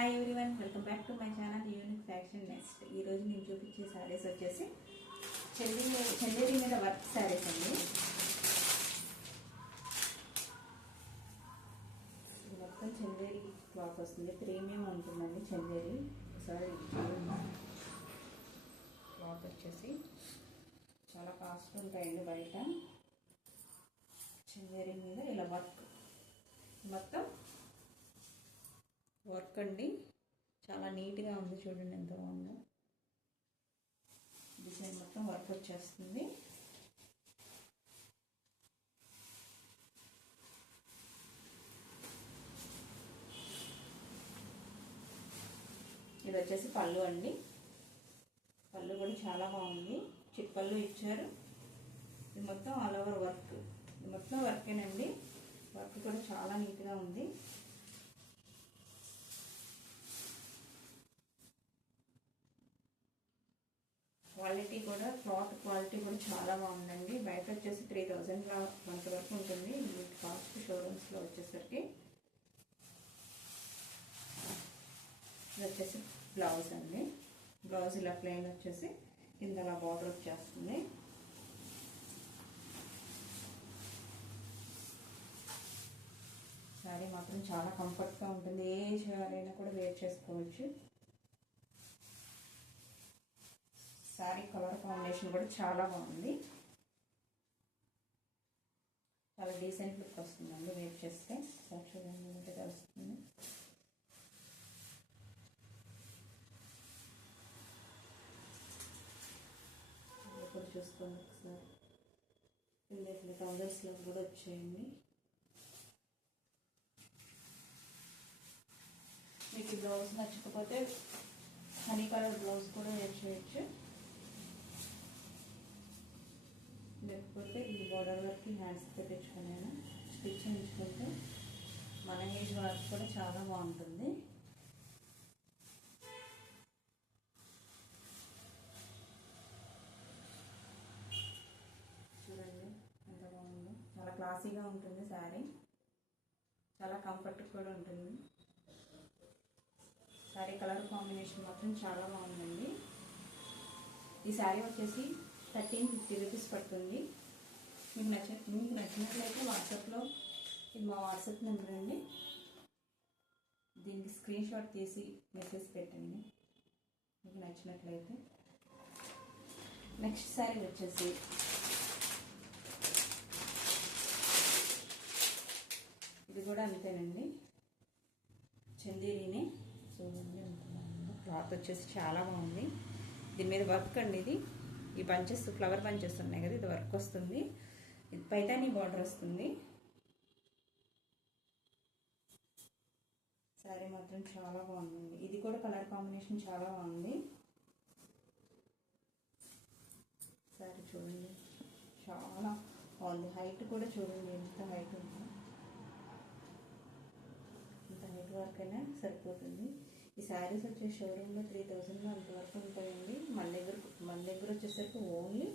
Hi everyone, welcome back to my channel unique fashion next. ఈరోజు నేను చూపించే శారీస్ వచ్చేసి చందేరి మీద వర్క్ శారీస్ అండి. మొత్తం చందేరి క్లాత్ వస్తుంది, ప్రీమియం ఉంటుందండి చందేరి. ఒకసారి క్లాత్ వచ్చేసి చాలా కాస్ట్ ఉంటాయండి బయట. చందేరి మీద ఇలా మొత్తం వర్క్ అండి, చాలా నీట్గా ఉంది. చూడండి ఎంత బాగుందో. డిజైన్ మొత్తం వర్క్ వచ్చేస్తుంది. ఇది వచ్చేసి పళ్ళు అండి. పళ్ళు కూడా చాలా బాగుంది, చిట్ పళ్ళు ఇచ్చారు. ఇది మొత్తం ఆల్ ఓవర్ వర్క్, ఇది మొత్తం వర్కేనండి. వర్క్ కూడా చాలా నీట్గా ఉంది. క్వాలిటీ కూడా, క్లాత్ క్వాలిటీ కూడా చాలా బాగుందండి. బయట వచ్చేసి 3000 అంతవరకు ఉంటుంది కాస్ట్. షోరూమ్స్లో వచ్చేసరికి ఇది వచ్చేసి బ్లౌజ్ అండి. బ్లౌజ్ ఇలా ప్లెయిన్ వచ్చేసి కిందలా బార్డర్ వచ్చేస్తుంది. శారీ మాత్రం చాలా కంఫర్ట్గా ఉంటుంది. ఏ శారీనా కూడా వేర్ చేసుకోవచ్చు. శారీ కలర్ కాంబినేషన్ కూడా చాలా బాగుంది. చాలా డీసెంట్ లుక్ వస్తుందండి వేర్ చేస్తే. చూడండి వస్తుంది. ఇక్కడ చూసుకోండి ఒకసారి. ఇట్లా టౌలర్స్లో కూడా వచ్చేయండి. మీకు బ్లౌజ్ నచ్చకపోతే హనీ కలర్ బ్లౌజ్ కూడా వేర్ చేయొచ్చు. లేకపోతే ఈ బార్డర్ వర్క్ హ్యాండ్స్ తెప్పించుకున్నాను, స్టిచ్ చేయించుకుంటే మన ఏజ్ వర్క్ కూడా చాలా బాగుంటుంది. చూడండి ఎంత బాగుందో. చాలా క్లాసీగా ఉంటుంది శారీ, చాలా కంఫర్ట్ కూడా ఉంటుంది. శారీ కలర్ కాంబినేషన్ మాత్రం చాలా బాగుందండి. ఈ శారీ వచ్చేసి 1350 రూపీస్ పడుతుంది. మీకు నచ్చినట్లయితే వాట్సాప్లో, ఇది మా వాట్సాప్ నెంబర్ అండి, దీనికి స్క్రీన్ షాట్ తీసి మెసేజ్ పెట్టండి మీకు నచ్చినట్లయితే. నెక్స్ట్ శారీ వచ్చేసి ఇది కూడా అంతేనండి, చందేరీనే. చూడండి క్లాత్ వచ్చేసి చాలా బాగుంది. దీని మీద వర్క్ అండి. ఇది ఈ బంచెస్, ఫ్లవర్ బంచెస్ ఉన్నాయి కదా, ఇది వర్క్ వస్తుంది. ఇది పైతాని బార్డర్ వస్తుంది. శారీ మాత్రం చాలా బాగుంది. ఇది కూడా కలర్ కాంబినేషన్ చాలా బాగుంది. శారీ చూడండి చాలా బాగుంది. హైట్ కూడా చూడండి ఎంత హైట్ ఉందో. ఇంత హైట్ వర్క్ అయినా సరిపోతుంది. ఈ శారీస్ వచ్చే షోరూంలో 3000 అంతవరకు ఉంటాయండి. మన దగ్గర వచ్చేసరికి ఓన్లీ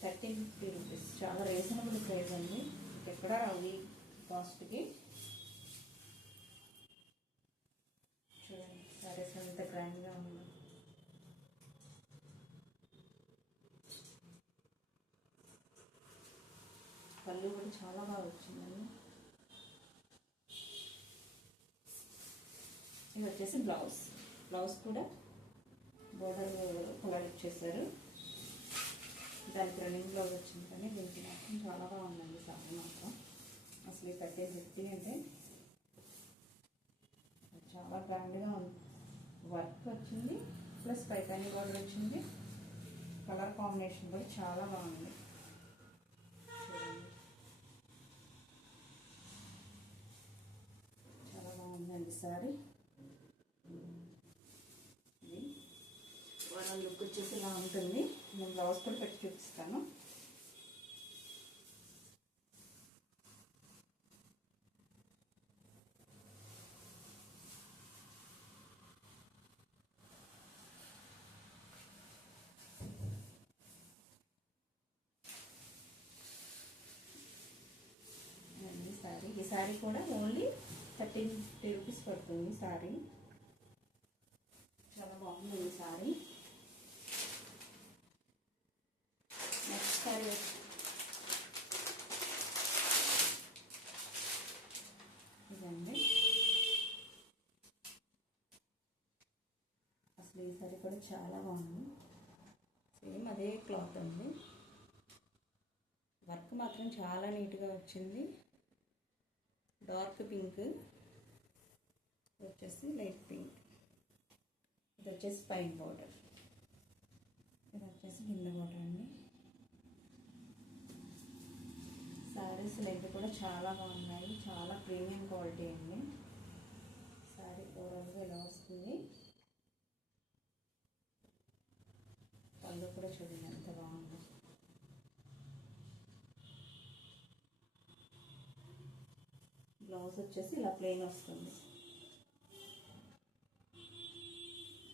1350 రూపీస్. చాలా రీజనబుల్ ప్రైస్ అండి. ఎక్కడ రావు ఈ కాస్ట్కి. చూడండి శారీస్ ఎంత గ్రాండ్గా ఉందో. పళ్ళు కూడా చాలా బాగా వచ్చిందండి. ఇది వచ్చేసి బ్లౌజ్ కూడా బోర్డర్ కలర్ ఇచ్చేసారు. దానికి రన్నింగ్ బ్లౌజ్ వచ్చింది, కానీ దీనికి మాత్రం చాలా బాగుందండి శారీ మాత్రం. అసలు ఈ 1350 అంటే చాలా గ్రాండ్గా ఉంది. వర్క్ వచ్చింది, ప్లస్ పైతాని బార్డర్ వచ్చింది. కలర్ కాంబినేషన్ కూడా చాలా బాగుంది. చాలా బాగుందండి శారీ. ఇది ఓవరాల్ లుక్ వచ్చేసి ఇలా ఉంటుంది. నేను బ్లౌజ్ కూడా పెట్టి చూపిస్తాను. ఈ శారీ కూడా ఓన్లీ 1350 రూపీస్ పడుతుంది శారీ. చాలా బాగుంది ఈ సారీ. నెక్స్ట్ సారీ ఇదండి. అసలు ఈ సారీ కూడా చాలా బాగుంది. సేమ్ అదే క్లాత్ అండి. వర్క్ మాత్రం చాలా నీట్గా వచ్చింది. డార్క్ పింక్, వచ్చేసి లైట్ పింక్, ఇది వచ్చేసి పైన బార్డర్, ఇది వచ్చేసి కింద బార్డర్ అండి. శారీస్ లెగ్ కూడా చాలా బాగున్నాయి, చాలా ప్రీమియం క్వాలిటీ అండి. శారీ ఓవరాల్గా ఇలా వస్తుంది. పళ్ళు కూడా చూడండి ఎంత బాగుంది. బ్లౌజ్ వచ్చేసి ఇలా ప్లెయిన్ వస్తుంది,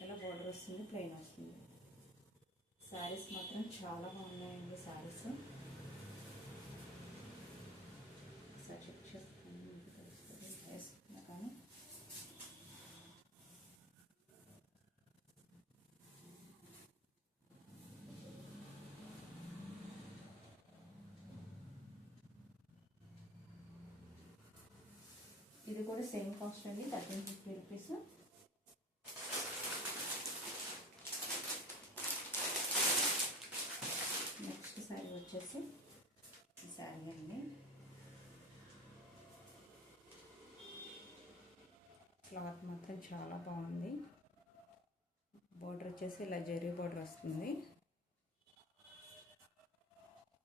ఇలా బార్డర్ వస్తుంది, ప్లెయిన్ వస్తుంది. శారీస్ మాత్రం చాలా బాగున్నాయండి. శారీస్ ఒకసారి చెక్ చేస్తాను, మీకు తెలుస్తుంది వేసుకున్నా కానీ. ఇది కూడా సేమ్ కాస్ట్ అండి, 1350 రూపీస్. నెక్స్ట్ శారీ వచ్చేసి ఈ శారీ అండి. క్లాత్ మాత్రం చాలా బాగుంది. బోర్డర్ వచ్చేసి ఇలా జరీ బోర్డర్ వస్తుంది.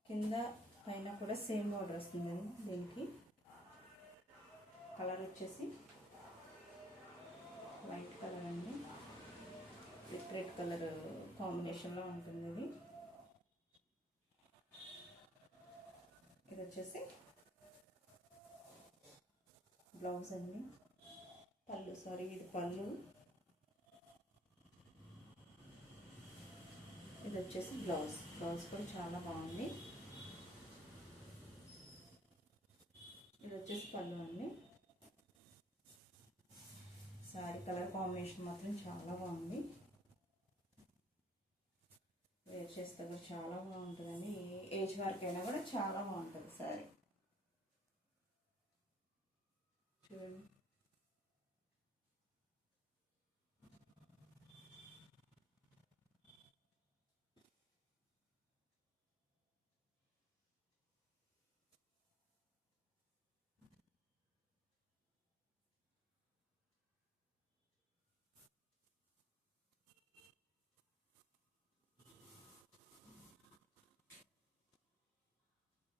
కింద పైన కూడా సేమ్ బోర్డర్ వస్తుంది. దీనికి కలర్ వచ్చేసి వైట్ కలర్ అండి, రెడ్ కలర్ కాంబినేషన్లో ఉంటుంది. ఇది వచ్చేసి బ్లౌజ్ అండి, పళ్ళు, సారీ ఇది పళ్ళు, ఇది వచ్చేసి బ్లౌజ్. బ్లౌజ్ కూడా చాలా బాగుంది. ఇది వచ్చేసి పళ్ళు అండి. శారీ కలర్ కాంబినేషన్ మాత్రం చాలా బాగుంది. వేర్ చేస్తే కూడా చాలా బాగుంటుందని, ఏజ్ వరకైనా కూడా చాలా బాగుంటుంది శారీ. చూడండి,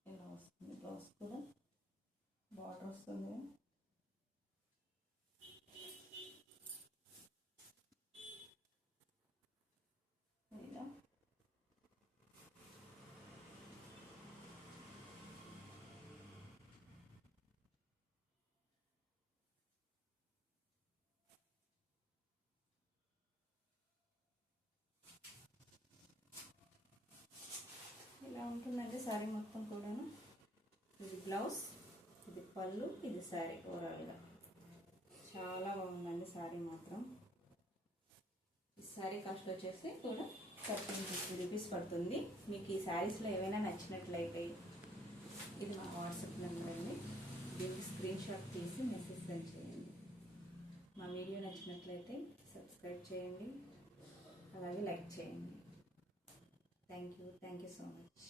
ఇలా వస్తుంది. బ్లౌజ్ కూడా బార్డర్ వస్తుంది. ఇలా ఇలా ఉంటుందండి శారీ మొత్తం కూడాను. ఇది బ్లౌజ్, ఇది పళ్ళు, ఇది శారీ. ఓవరాల్గా చాలా బాగుందండి శారీ మాత్రం. ఈ శారీ కాస్ట్ వచ్చేసి కూడా 1350 రూపీస్ పడుతుంది. మీకు ఈ శారీస్లో ఏవైనా నచ్చినట్లయితే ఇది మా వాట్సాప్ నెంబర్ అండి, దీనికి స్క్రీన్ షాట్ తీసి మెసేజ్ సెండ్ చేయండి. మా వీడియో నచ్చినట్లయితే సబ్స్క్రైబ్ చేయండి, అలాగే లైక్ చేయండి. Thank you so much.